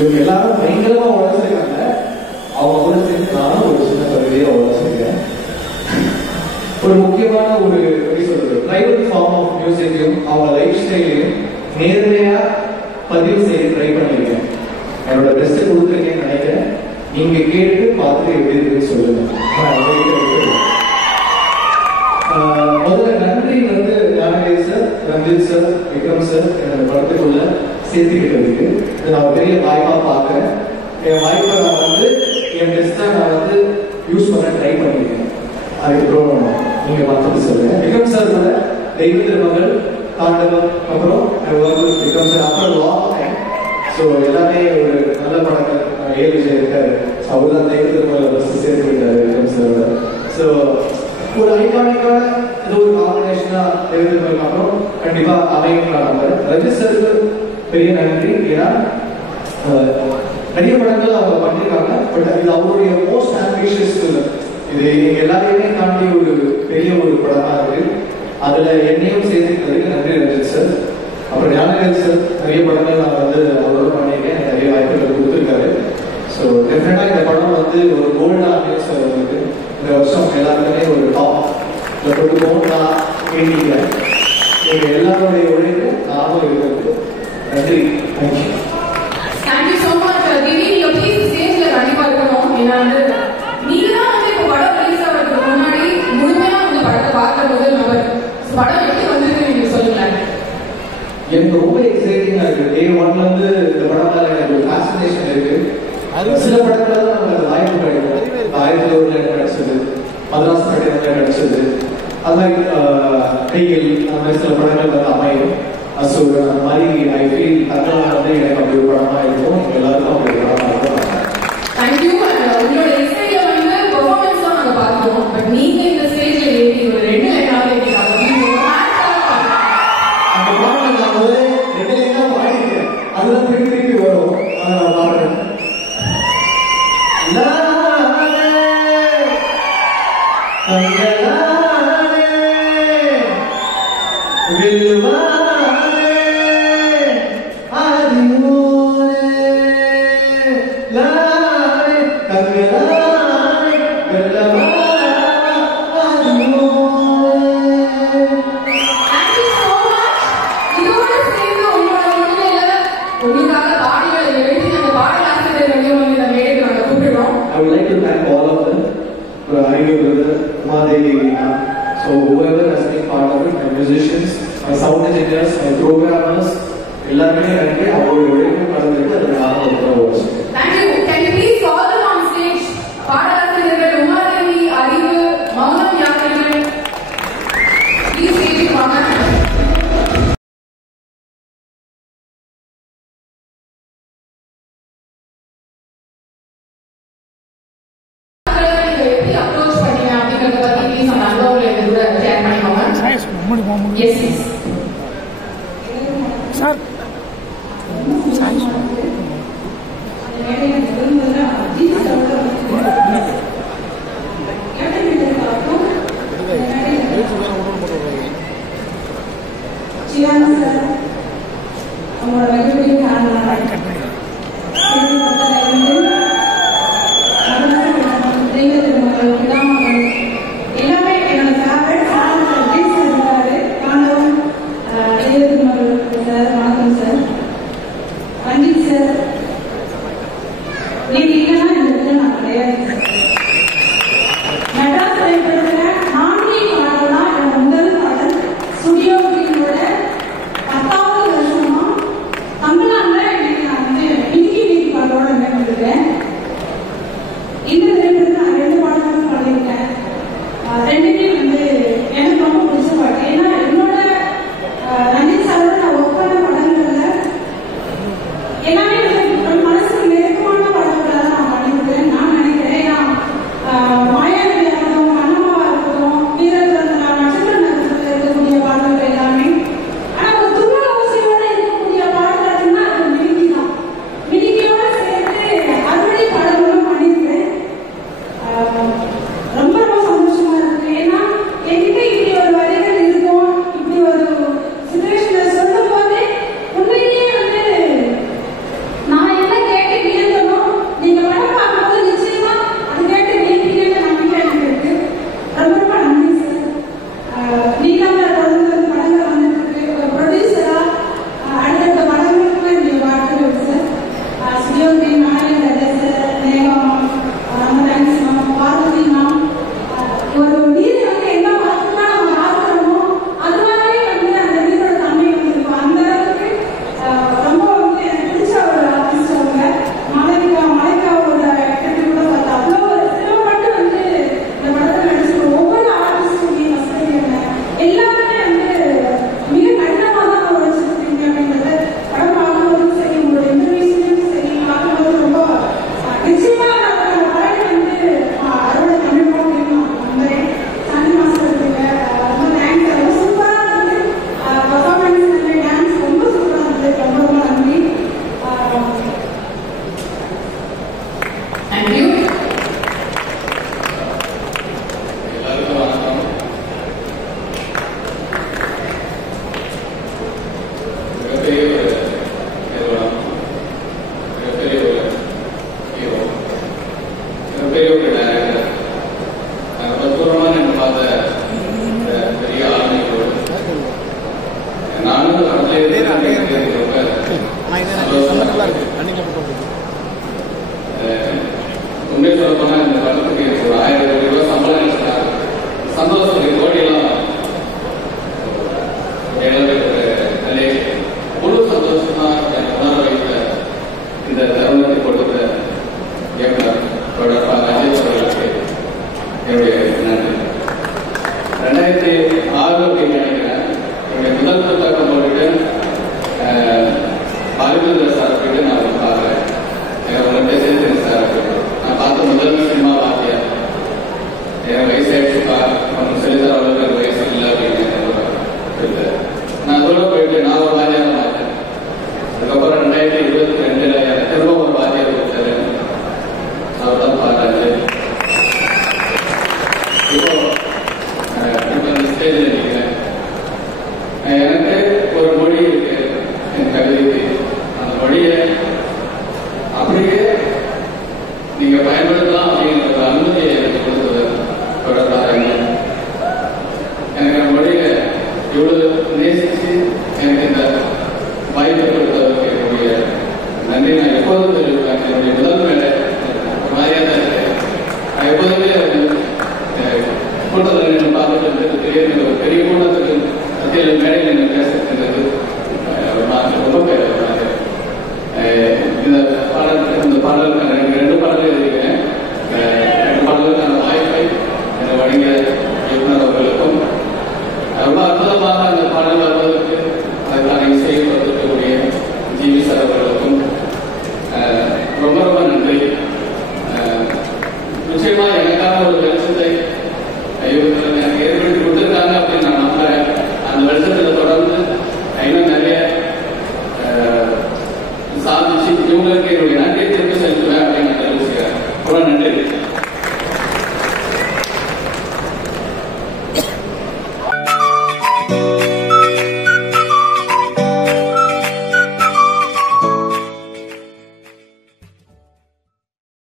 இவங்க எல்லாரும் பயங்கரமா உழைச்சிருக்காங்க. அவங்க கூட சேர்ந்து நானும் ஒரு சின்ன பகுதியாக உழைச்சிருக்கேன். ஒரு முக்கியமான ஒரு எப்படி சொல்றது பிரைவேட் ஃபார்ம் ஆஃப் மியூசிக்கையும் அவங்க லைஃப் ஸ்டைலையும் நேரடியா பதிவு செய்ய ட்ரை பண்ணியிருக்கேன். என்னோட பெஸ்ட்டை கொடுத்துருக்கேன்னு நினைக்கிறேன். நீங்க கேட்டு பார்த்துட்டு எப்படி இருக்குன்னு சொல்லுங்க. முதல்ல நன்றி வந்து Gnanavel sir, Ranjith sir, Vikram sir என்னோட படத்துக்குள்ள சேர்த்துக்கிட்டதுக்கு நான் ஒரு பெரிய வாய்ப்பா பார்க்கிறேன். என் வாய்ப்பை நான் வந்து என் பெஸ்டா நான் வந்து யூஸ் பண்ண ட்ரை பண்ணியிருக்கேன். அதுக்கப்புறம் நீங்க பார்த்துட்டு சொல்லுங்க. விக்ரம் சார் கூட தெய்வ திருமகள், தாண்டவம், அப்புறம் விக்ரம் சார் அப்புறம் லாங் டைம். ஸோ எல்லாமே ஒரு நல்ல படங்கள் ஏழு இருக்காரு. அவர் தான் தெய்வ திருமகள் ஃபர்ஸ்ட் சேர்த்து விட்டாரு விக்ரம் சாரோட. ஸோ ஒரு ஐகானிக்கான ஏதோ ஒரு காம்பினேஷனா தெய்வ திருமகளுக்கு அப்புறம் கண்டிப்பா அமையும் நான் நம்புறேன். ரஜித் சாருக்கு பெரிய நன்றி. ஏன்னா நிறைய படங்கள் அவங்க பண்ணியிருக்காங்க. பட் இது அவருடைய மோஸ்ட் ஆம்பிஷியஸ் ஃபிலிம். இது நீங்க எல்லாரையுமே தாண்டி ஒரு பெரிய ஒரு படமா இருக்கு. அதுல என்னையும் சேர்த்துக்கிறதுக்கு நன்றி ரஞ்சித் சார். அப்புறம் ஞானவேல் சார் நிறைய படங்கள் நான் வந்து அவரோட பண்ணியிருக்கேன். நிறைய வாய்ப்புகள் கொடுத்துருக்காரு. ஸோ டெஃபினட்டா இந்த படம் வந்து ஒரு கோல்டா அமையும் சார். வந்து இந்த வருஷம் எல்லாருக்குமே ஒரு டாப் கொடுப்போம் நான் வேண்டிக்கிறேன். நீங்க எல்லாருடைய உழைப்பும் நானும் இருக்கிறது. நன்றி. தேங்க்யூ. Thank you so much. திடீர்னு எப்படி ஸ்டேஜ்ல கண்டிப்பா இருக்கணும். ஏன்னா வந்து நீங்க தான் வந்து இப்போ படம் ரிலீஸ் ஆகிறதுக்கு முன்னாடி முழுமையா வந்து படத்தை பார்க்க போது நபர் படம் எப்படி வந்ததுன்னு நீங்க சொல்லுங்களேன். எனக்கு ரொம்ப எக்ஸைட்டிங்கா இருக்கு. டே ஒன்ல இருந்து இந்த படம் மேல எனக்கு ஒரு ஃபேசினேஷன் இருக்கு. சில படத்துல தான் நமக்கு வாய்ப்பு கிடைக்கும். 1001 கிடைச்சது, மதராஸ் பட்டியல கிடைச்சது, அது மாதிரி கையில் அந்த மாதிரி சில படங்கள் வந்து அமையும். அசூரன் அந்த மாதிரி ஐ ஃபீல் தங்கலாம் வந்து எனக்கு அப்படி ஒரு படமா இருக்கும். எல்லாருக்கும் அப்படி ஒரு படமா இருக்கும். தேங்க்யூ. உங்களோட இசையில வந்து பெர்ஃபார்மன்ஸ் தான் நாங்க பார்த்தோம். பட் நீங்க இந்த ஸ்டேஜ்ல ஏறி ஒரு 2 லைனாவே கேட்கலாம். அந்த பாடல் நான் முதல்ல 2 லைனா பாடிட்டேன். அதுதான் திருப்பி திருப்பி வரும். நான் பாடுறேன். I would like to thank all of them for having me with Umadevi. So whoever has been part of it, my musicians, my sound engineers, my programmers, எல்லாருமே எனக்கு அவரோட உழைப்பு கலந்துட்டு அது நான் ஒரு Thank you. Can you please call them on stage? பாடலாசிரியர்கள் Umadevi, அறிவு, மௌனம் யாத்திரைகள் please stage வாங்க. Yes, yes. Sir. எல்லாமே மனசுக்கு நெருக்கமான படங்களை தான் நான் பண்ணிருக்கேன் நான் நினைக்கிறேன். உண்மையை சொல்ல போனால் இந்த படத்துக்கு ஒரு 1000 கோடி ரூபாய் சம்பளம் கிடைச்சிட்டாங்க. சந்தோஷத்துக்கு கோடியெல்லாம் நல்ல முழு சந்தோஷமா உணர வைத்த இந்த தருணத்தை கொடுத்த இயக்குனர் தொடர்பாக அஜய் அவர்களுக்கு என்னுடைய நன்றி. 2006 அப்படின்னு நினைக்கிறேன், என்னுடைய முதல் புத்தகம் போட்டு பாலிமந்திர சார் போயிட்டு நான் பார்க்குறேன். உங்கள்கிட்ட சேர்த்துங்க சார் அப்படின்னு நான் பார்த்த முதல் சினிமா வாத்தியார். என் வயசு ஆயிடுச்சுப்பா, ஒன்றும் சொல்லித்தர அளவுக்கு வயசு இல்லை அப்படின்னு நான் சொல்ல போயிட்டு நான் ஒரு வாத்தியாரை பார்த்தேன். அதுக்கப்புறம் 2022 திரும்ப ஒரு வாத்தியார் கொடுத்தாரு. அவர் தான் பாராட்டு. இப்போ இந்த ஸ்டேஜில் நிற்கிறேன். எனக்கு ஒரு மொழி இருக்கு என் கவிதைக்கு. அந்த மொழியை அப்படியே நீங்க பயன்படுத்தலாம் அப்படிங்கிற அனுமதியை எனக்கு கொடுத்தது தொடர்பாக எனக்கு அந்த மொழியை இவ்வளவு நேசிச்சு எனக்கு இந்த வாய்ப்பு கொடுத்தவருக்கு என்னுடைய நன்றி நான் எப்போதும் தெரிவிப்பேன். என்னுடைய முதல் மேடை மாதிரியாக தான் இருக்கு. நான் எப்போதுமே கூட்டத்தில் நின்று பார்த்துட்டு பெரிய பெரிய கூட்டத்துக்கு மத்தியில் மேடையில் நின்று பேசுறது ரொம்ப பேர். இந்த பாடலுக்கான 2 பாடல்கள் எழுதிக்கிறேன். 2 பாடலுக்கான வாய்ப்பை எனக்கு வழங்கிய இயக்குனர் அவர்களுக்கும், ரொம்ப அற்புதமாக அந்த பாடல் வருவதற்கு அதுக்கான இசையை கொடுக்கக்கூடிய ஜிவி சார் அவர்களுக்கும் ரொம்ப ரொம்ப நன்றி. நிச்சயமா எனக்கான ஒரு வெளிச்சத்தை எனக்கு ஏற்படுத்தி கொடுத்துருக்காங்க அப்படின்னு நான் நம்புறேன். அந்த வெளிச்சத்தில் தொடர்ந்து இன்னும் நிறைய சாதிச்சு இவங்களுக்கு என்னுடைய நன்றி